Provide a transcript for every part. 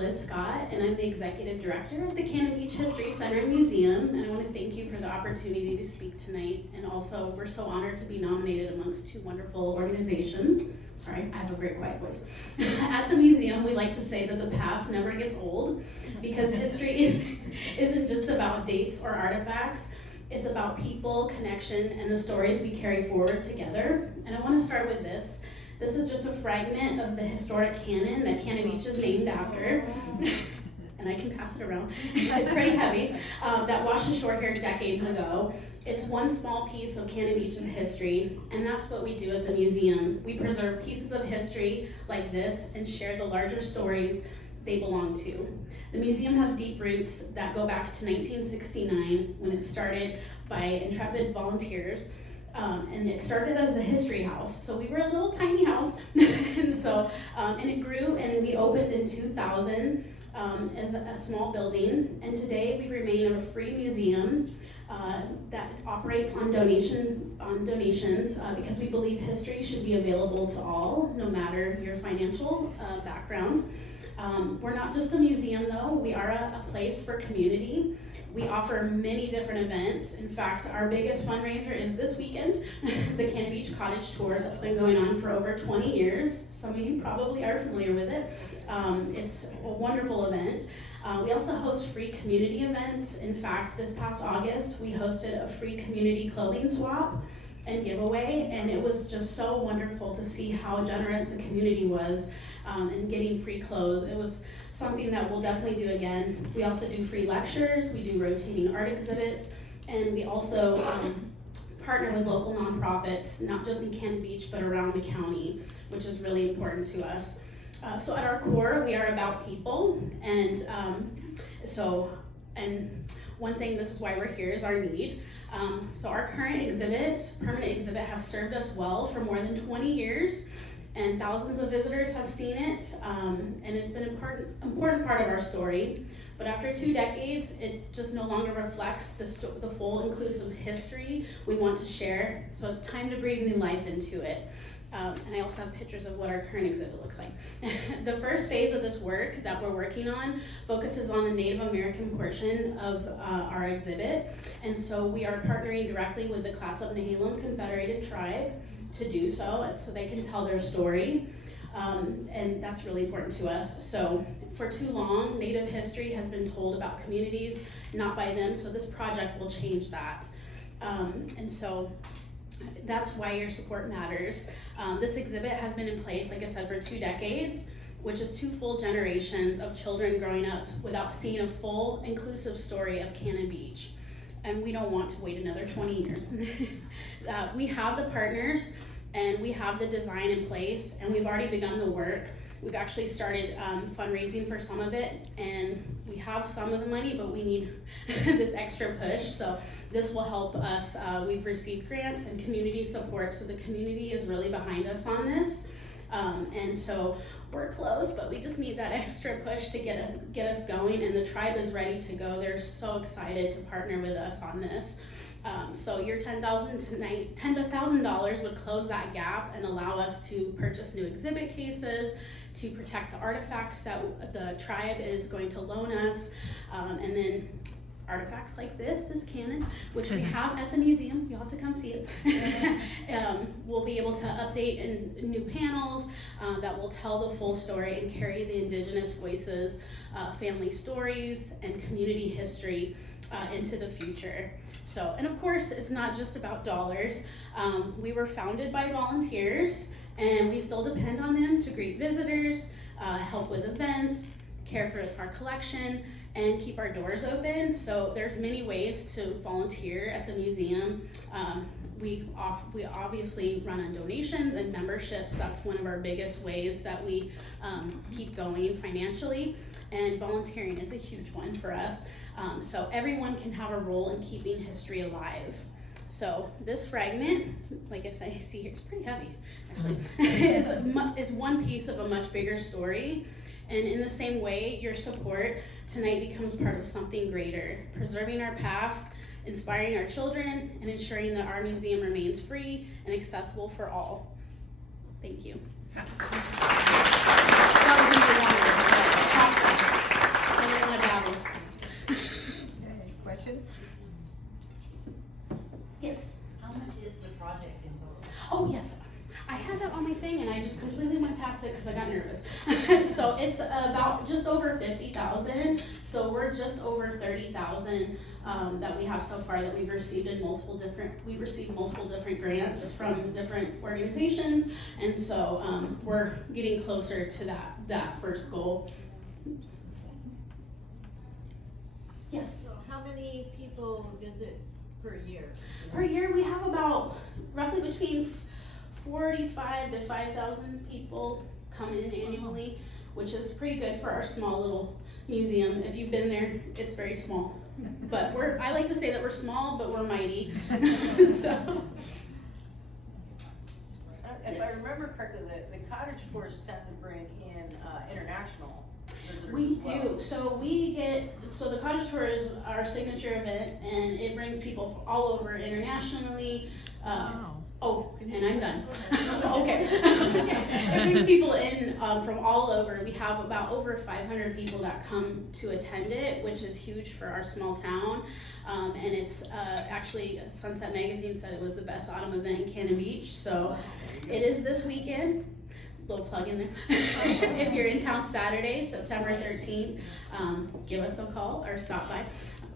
Liz Scott, and I'm the Executive Director of the Cannon Beach History Center and Museum, and I want to thank you for the opportunity to speak tonight, and also we're so honored to be nominated amongst two wonderful organizations. Sorry, I have a very quiet voice. At the museum, we like to say that the past never gets old, because history isn't just about dates or artifacts. It's about people, connection, and the stories we carry forward together. And I want to start with this. This is just a fragment of the historic cannon that Cannon Beach is named after. And I can pass it around. It's pretty heavy. That washed ashore here decades ago. It's one small piece of Cannon Beach's history, and that's what we do at the museum. We preserve pieces of history like this and share the larger stories they belong to. The museum has deep roots that go back to 1969, when it started by intrepid volunteers. And it started as the History House. So we were a little tiny house, and it grew, and we opened in 2000 as a small building. And today we remain a free museum that operates on donations because we believe history should be available to all, no matter your financial background. We're not just a museum, though. We are a place for community. We offer many different events. In fact, our biggest fundraiser is this weekend, the Cannon Beach Cottage Tour that's been going on for over 20 years. Some of you probably are familiar with it. It's a wonderful event. We also host free community events. In fact, this past August, we hosted a free community clothing swap and giveaway, and it was just so wonderful to see how generous the community was in getting free clothes. It was something that we'll definitely do again. We also do free lectures, we do rotating art exhibits, and we also partner with local nonprofits, not just in Cannon Beach, but around the county, which is really important to us. So at our core, we are about people, and one thing, this is why we're here, is our need. So our current permanent exhibit, has served us well for more than 20 years, and thousands of visitors have seen it, and it's been an important part of our story. But after 2 decades, it just no longer reflects the full inclusive history we want to share, so it's time to breathe new life into it. And I also have pictures of what our current exhibit looks like. The first phase of this work that we're working on focuses on the Native American portion of our exhibit. And so we are partnering directly with the Clatsop Confederated Tribe to do so they can tell their story. And that's really important to us. So for too long, Native history has been told about communities, not by them. So this project will change that. And so that's why your support matters. This exhibit has been in place, like I said, for 2 decades, which is 2 full generations of children growing up without seeing a full, inclusive story of Cannon Beach. And we don't want to wait another 20 years. We have the partners, and we have the design in place, and we've already begun the work. We've actually started fundraising for some of it, and we have some of the money, but we need this extra push, so this will help us. We've received grants and community support, so the community is really behind us on this, and so we're close, but we just need that extra push to get us going, and the tribe is ready to go. They're so excited to partner with us on this. So your $10,000 would close that gap and allow us to purchase new exhibit cases, to protect the artifacts that the tribe is going to loan us, and then artifacts like this cannon, which we have at the museum. You'll have to come see it. We'll be able to update in new panels that will tell the full story and carry the indigenous voices, family stories, and community history into the future. So, and of course, it's not just about dollars. We were founded by volunteers, and we still depend on them to greet visitors, help with events, care for our collection, and keep our doors open. So there's many ways to volunteer at the museum. We obviously run on donations and memberships. That's one of our biggest ways that we keep going financially, and volunteering is a huge one for us. So everyone can have a role in keeping history alive. So this fragment, like I see here, it's pretty heavy actually, is one piece of a much bigger story. And in the same way, your support tonight becomes part of something greater, preserving our past, inspiring our children, and ensuring that our museum remains free and accessible for all. Thank you. That was Okay, questions? Yes. How much is the project in total? Oh, yes. I had that on my thing and I just completely went past it because I got nervous. So it's about just over 50,000. So we're just over 30,000 that we have so far that we've received in we received multiple different grants from different organizations. And so we're getting closer to that first goal. Yes. So how many people visit per year? Per year, we have about roughly between 45 to 5,000 people come in annually, which is pretty good for our small little museum. If you've been there, it's very small. But I like to say that we're small, but we're mighty. So. If I remember correctly, the cottage tours tend to bring in international visitors We as well. do. So the cottage tour is our signature event, and it brings people all over internationally. Oh, and I'm done. Okay. It brings people in from all over. We have about over 500 people that come to attend it, which is huge for our small town. And it's actually, Sunset Magazine said it was the best autumn event in Cannon Beach. So it is this weekend. Little plug in there. If you're in town Saturday, September 13th, give us a call or stop by.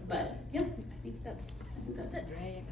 But yeah, I think that's it. Great.